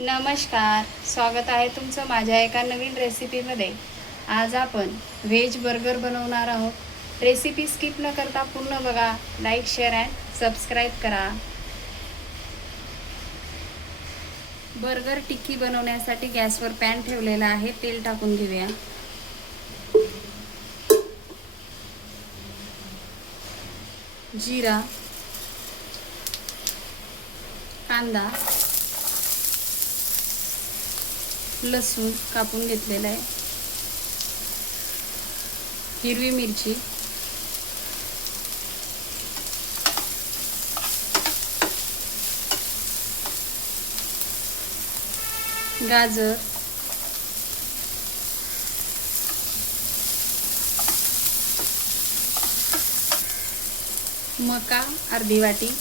नमस्कार, स्वागत आहे तुमचं माझ्या एका नवीन रेसिपीमध्ये। आज आपण व्हेज बर्गर बनवणार आहोत। रेसिपी स्किप न करता पूर्ण बघा, लाईक शेअर अँड सबस्क्राईब करा। बर्गर टिक्की बनवण्यासाठी गॅसवर पॅन ठेवलेला आहे, तेल टाकून घेऊया। जिरा, कांदा, लसूण कापून घेतलेला आहे, हिरवी मिरची, गाजर, मका अर्धी वाटी,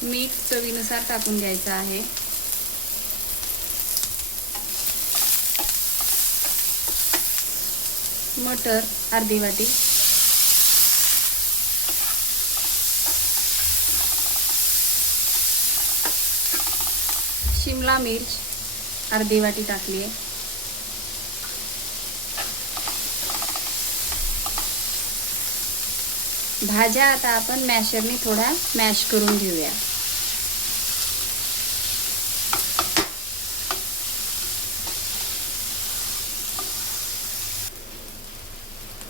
मीठ चवीनुसार टाकून घ्यायचं आहे। मटर अर्धी वाटी, शिमला मिर्च अर्धी वाटी टाकली आहे, भाज्या आता आपण मॅशरने थोड्या मॅश करून घेऊया।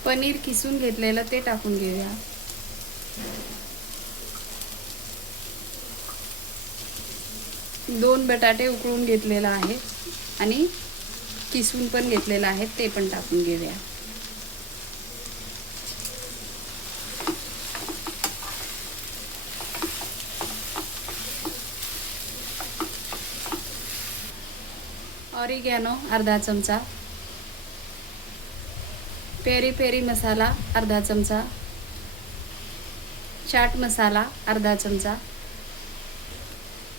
पनीर किसून घेतलेलं ते टाकून घेऊया। दोन बटाटे उकळून घेतलेला आहे आणि किसून पण घेतलेलं आहे, ते पण टाकून घेऊया। ऑरिगॅनो अर्धा चमचा, पेरी पेरी मसाला अर्धा चमचा, चाट मसाला अर्धा चमचा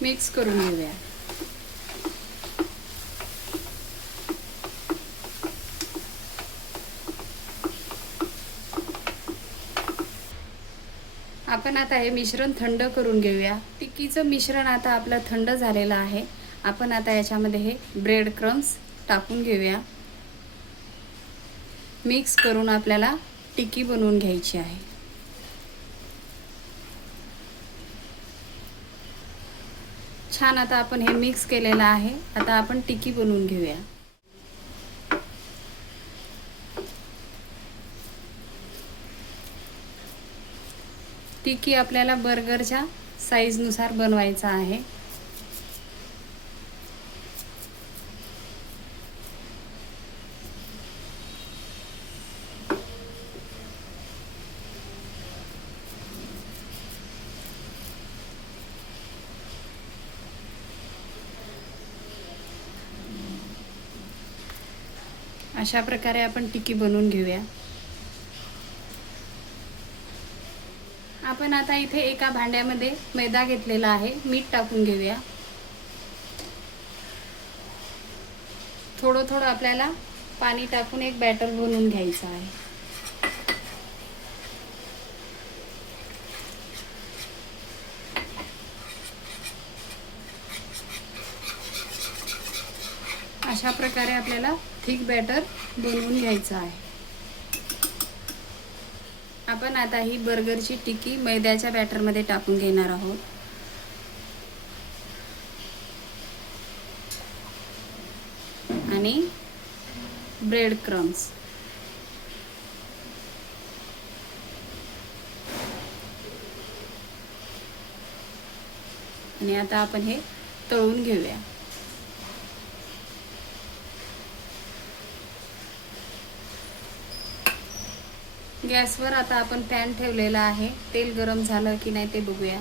मिक्स करून घेऊया। आपण आता हे मिश्रण थंड करून घेऊया। टिक्कीचं मिश्रण आता आपलं थंड झालेलं आहे। आपण आता याच्यामध्ये हे ब्रेड क्रम्स टाकून घेऊया। मिक्स करून आपल्याला टिक्की बनवून घ्यायची आहे। छान आता आपण हे मिक्स केलेलं आहे। आता आपण टिक्की बनवून घेऊया। टिक्की आपल्याला बर्गरच्या साईजनुसार बनवायचा आहे। अशा प्रकारे आपण टिक्की बनवून घेऊया। आपण आता इथे एका भांड्यामध्ये मैदा घेतलेला आहे, मीठ टाकून घेऊया। थोडं थोडं आपल्याला पाणी टाकून एक बॅटर बनवून घ्यायचं आहे। अशा प्रकारे आपल्याला थिक बॅटर बनवून घ्यायचं आहे। आपण आता ही बर्गरची टिक्की मैद्याच्या बॅटरमध्ये टाकून घेणार आहोत आणि ब्रेड क्रम्स, आणि आता आपण हे तळून घेऊया। गॅसवर आता आपण पॅन ठेवलेला आहे, तेल गरम झालं की नाही ते बघूया।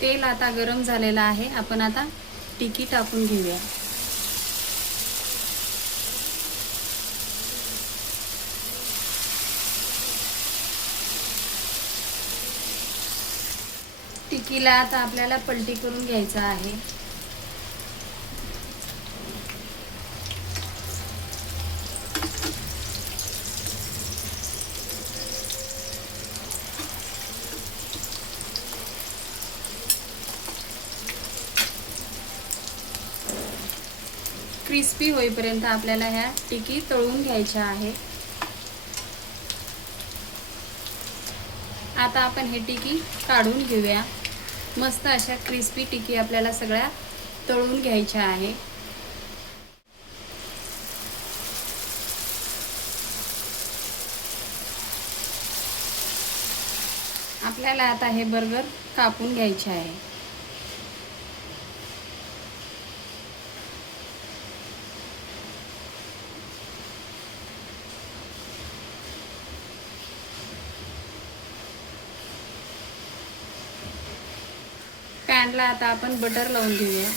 तेल आता गरम झालेलं आहे। आपण आता टिक्की टाकून घेऊया। टिक्कीला आता आपल्याला पलटी करून घ्यायचं आहे। क्रिस्पी होईपर्यंत आपल्याला ह्या टिकी तळून घ्यायच्या आहे। आता आपण हे टिकी काढून घेऊया। मस्त अशा क्रिस्पी टिकी आपल्याला सगळ्या तळून घ्यायच्या आहे। आपल्याला आता हे बर्गर कापून घ्यायचे आहे। पॅनला आता आपण बटर लावून घेऊया।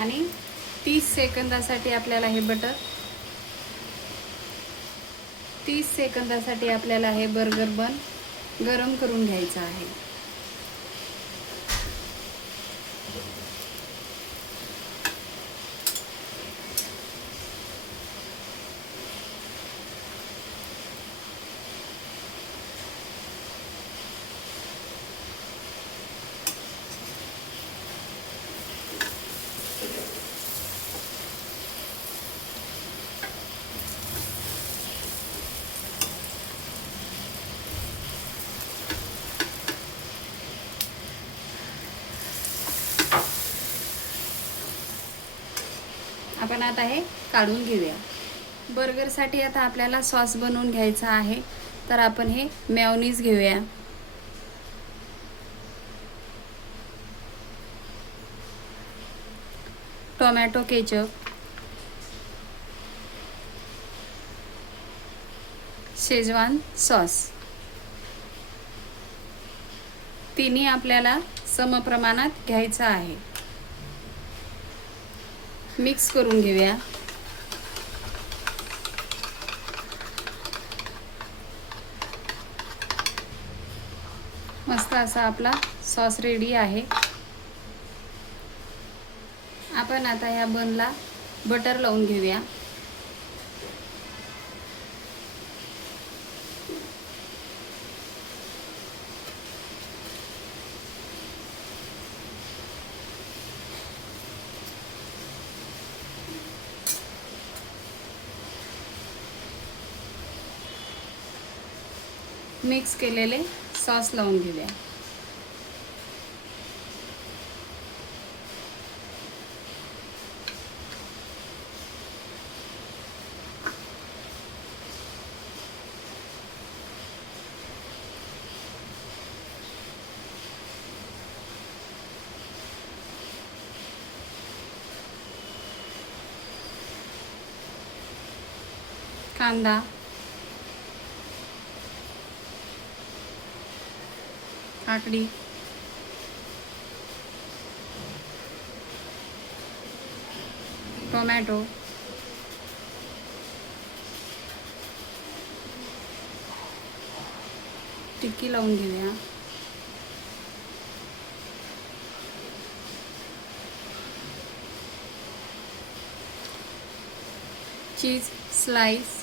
आणि 30 सेकंदासाठी आपल्याला हे बर्गर बन गरम करून घ्यायचं आहे। आपण आता हे काढून घेऊया। बर्गरसाठी आता आपल्याला सॉस बनवून घ्यायचा आहे। तर आपण हे मेयोनीज घेऊया। टोमॅटो केचप, शेजवान सॉस, तिन्ही आपल्याला समप्रमाणात घ्यायचं आहे। मिक्स करून घेऊया। मस्त असा आपला सॉस रेडी आहे। आपण आता ह्या बनला बटर लावून घेऊया। मिक्स केलेले सॉस लावून घेऊया। कांदा, काकडी, टोमॅटो, टिक्की लावून घेऊया। चीज स्लाइस,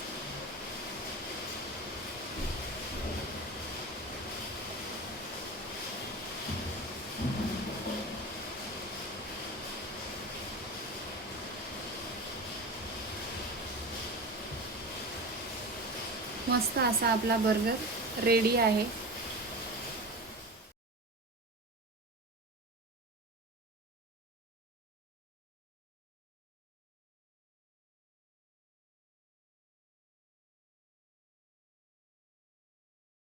मस्त असा आपला बर्गर रेडी आहे।